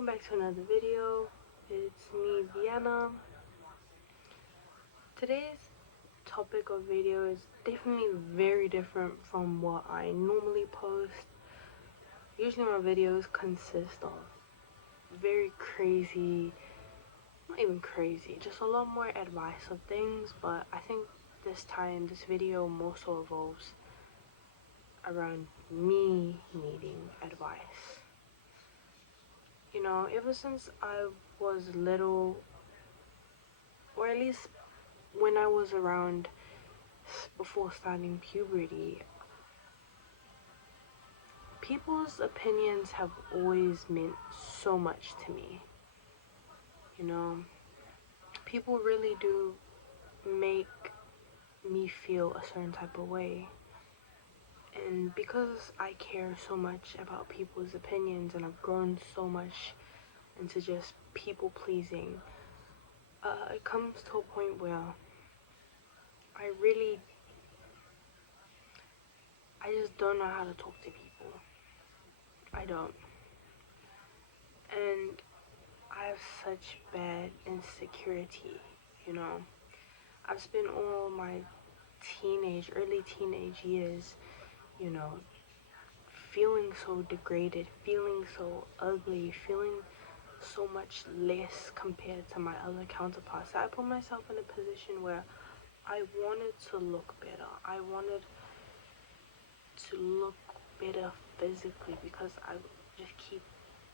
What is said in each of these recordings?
welcome back to another video. It's me, Vienna. Today's topic of video is definitely very different from what I normally post. Usually my videos consist of very crazy, not even crazy, just a lot more advice of things, but I think this time this video more so evolves around me needing advice. You know, ever since I was little, or at least when I was around before starting puberty, people's opinions have always meant so much to me. You know, people really do make me feel a certain type of way. And because I care so much about people's opinions and I've grown so much into just people pleasing, it comes to a point where I just don't know how to talk to people. I don't. And I have such bad insecurity, you know. I've spent all my early teenage years, you know, feeling so degraded, feeling so ugly, feeling so much less compared to my other counterparts. I put myself in a position where I wanted to look better. I wanted to look better physically because I just keep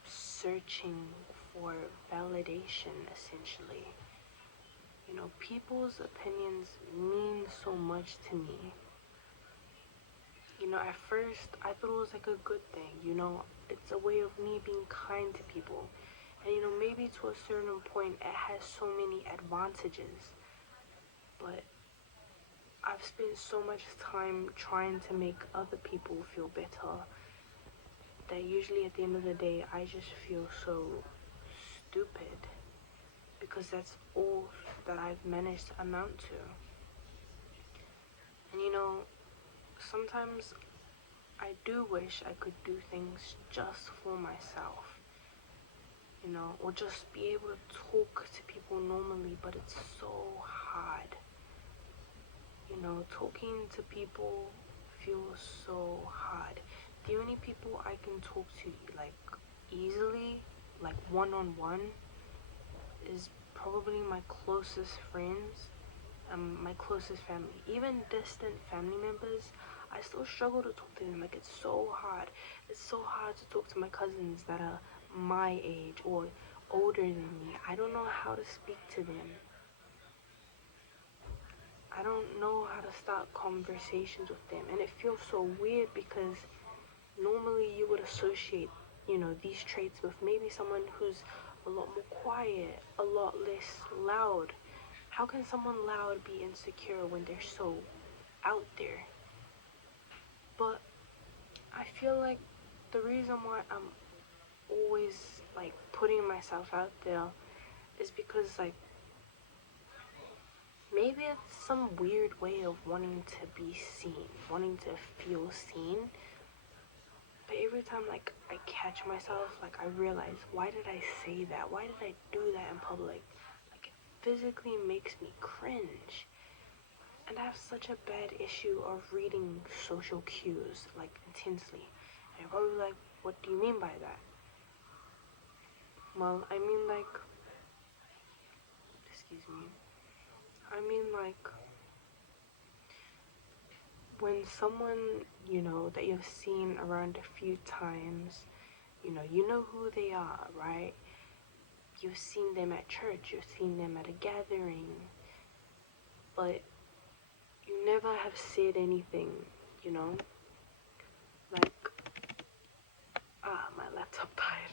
searching for validation, essentially. You know, people's opinions mean so much to me. You know, at first I thought it was like a good thing. You know, it's a way of me being kind to people. And you know, maybe to a certain point it has so many advantages. But I've spent so much time trying to make other people feel better that usually at the end of the day I just feel so stupid, because that's all that I've managed to amount to. And you know, sometimes I do wish I could do things just for myself, you know, or just be able to talk to people normally, but it's so hard. You know, talking to people feels so hard. The only people I can talk to like easily, like one-on-one, is probably my closest friends and my closest family. Even distant family members, I still struggle to talk to them. Like, it's so hard. It's so hard to talk to my cousins that are my age or older than me. I don't know how to speak to them. I don't know how to start conversations with them, and it feels so weird because normally you would associate, you know, these traits with maybe someone who's a lot more quiet, a lot less loud. How can someone loud be insecure when they're so out there? But I feel like the reason why I'm always like putting myself out there is because, like, maybe it's some weird way of wanting to be seen, wanting to feel seen. But every time, like, I catch myself, like, I realize, why did I say that? Why did I do that in public? Like, it physically makes me cringe. And I have such a bad issue of reading social cues, like, intensely. And you're probably like, what do you mean by that? Well, I mean, like, excuse me. I mean, like, when someone, you know, that you've seen around a few times, you know who they are, right? You've seen them at church, you've seen them at a gathering, but you never have said anything, you know? Like, my laptop died.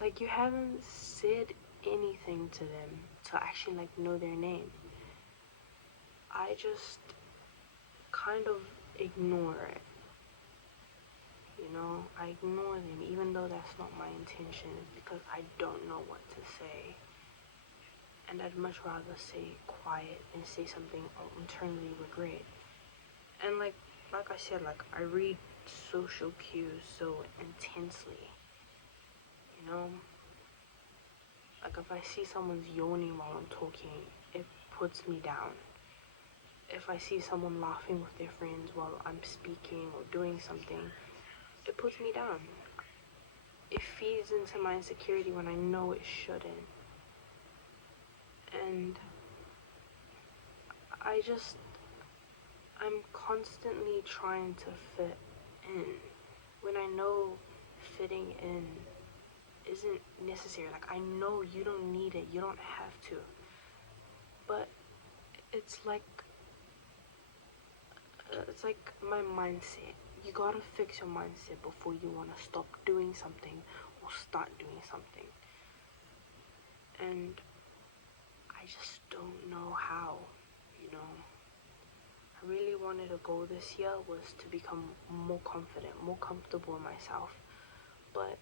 Like, you haven't said anything to them to actually, like, know their name. I just kind of ignore it. You know, I ignore them even though that's not my intention. It's because I don't know what to say. And I'd much rather stay quiet and say something I'll internally regret. And like I said, like, I read social cues so intensely. you know? Like if I see someone's yawning while I'm talking, it puts me down. If I see someone laughing with their friends while I'm speaking or doing something, it puts me down. It feeds into my insecurity when I know it shouldn't. And I'm constantly trying to fit in when I know fitting in isn't necessary. Like, I know you don't need it, you don't have to. But it's like my mindset. You gotta fix your mindset before you wanna stop doing something or start doing something. And I just don't know how, you know. I really wanted a goal this year was to become more confident, more comfortable in myself. But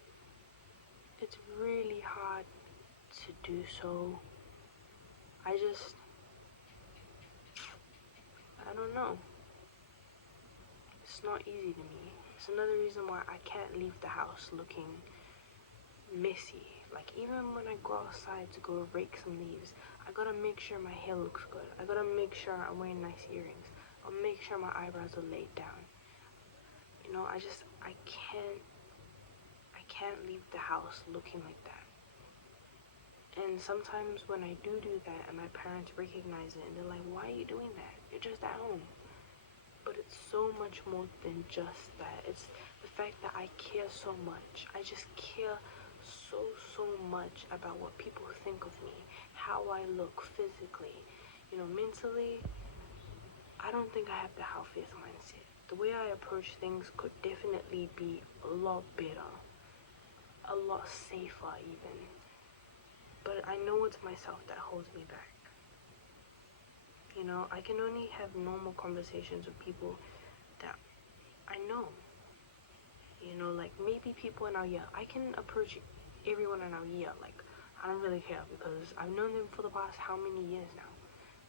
it's really hard to do so. I don't know. It's not easy to me. It's another reason why I can't leave the house looking messy. Like, even when I go outside to go rake some leaves, I gotta make sure my hair looks good. I gotta make sure I'm wearing nice earrings. I'll make sure my eyebrows are laid down. You know, I can't leave the house looking like that. And sometimes when I do that and my parents recognize it and they're like, why are you doing that? You're just at home. But it's so much more than just that. It's the fact that I care so much. I just care so much about what people think of me, how I look physically, you know, mentally. I don't think I have the healthiest mindset. The way I approach things could definitely be a lot better, a lot safer even. But I know it's myself that holds me back. You know, I can only have normal conversations with people that I know. You know, like maybe people in our year. I can approach everyone in our year. Like, I don't really care because I've known them for the past how many years now?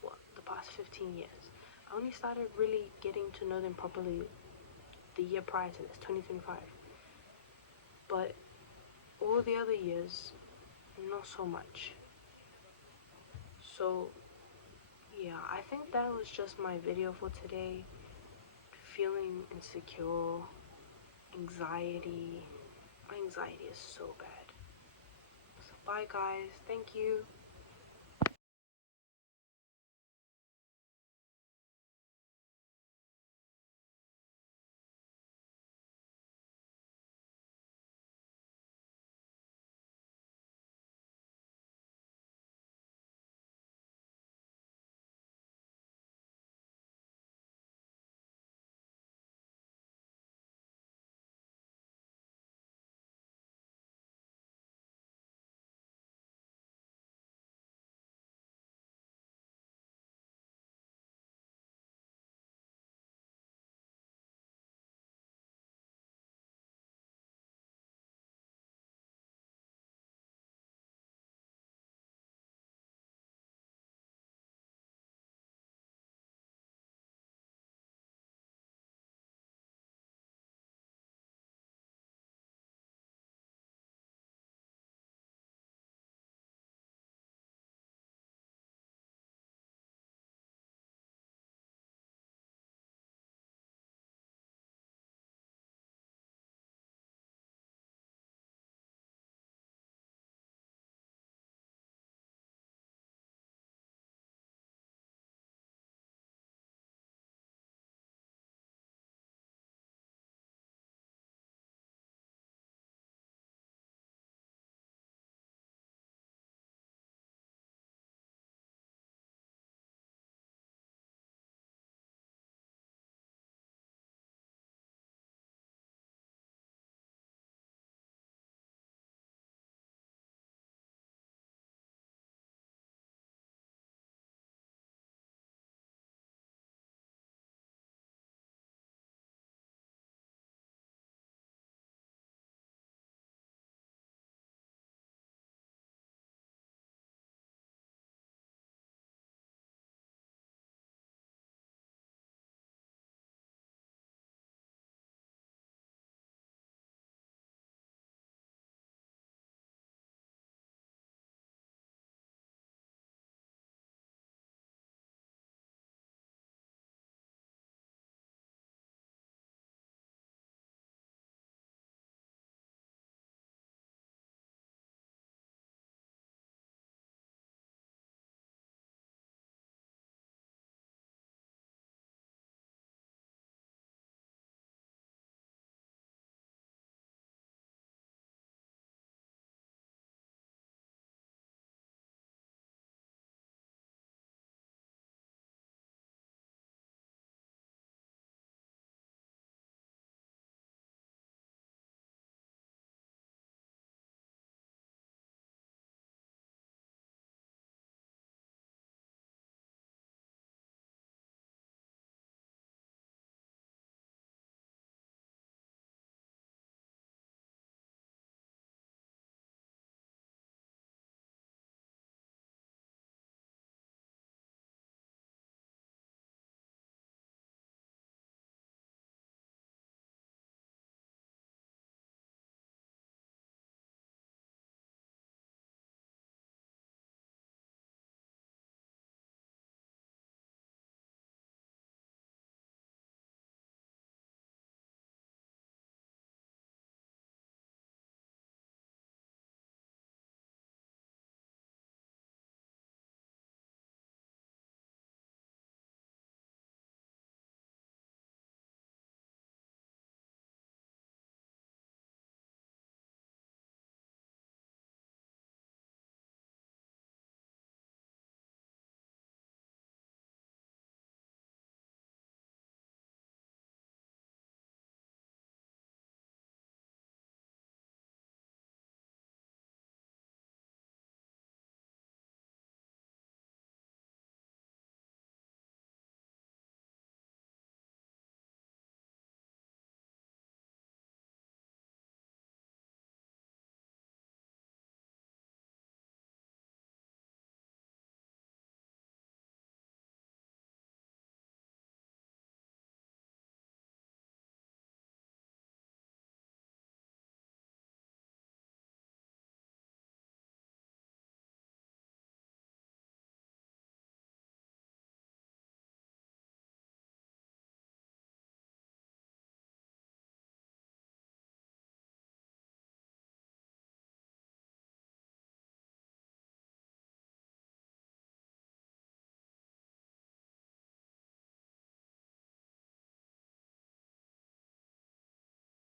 What, the past 15 years. I only started really getting to know them properly the year prior to this, 2025. But all the other years, not so much. So, yeah, I think that was just my video for today. Feeling insecure, anxiety. My anxiety is so bad. So bye guys, thank you.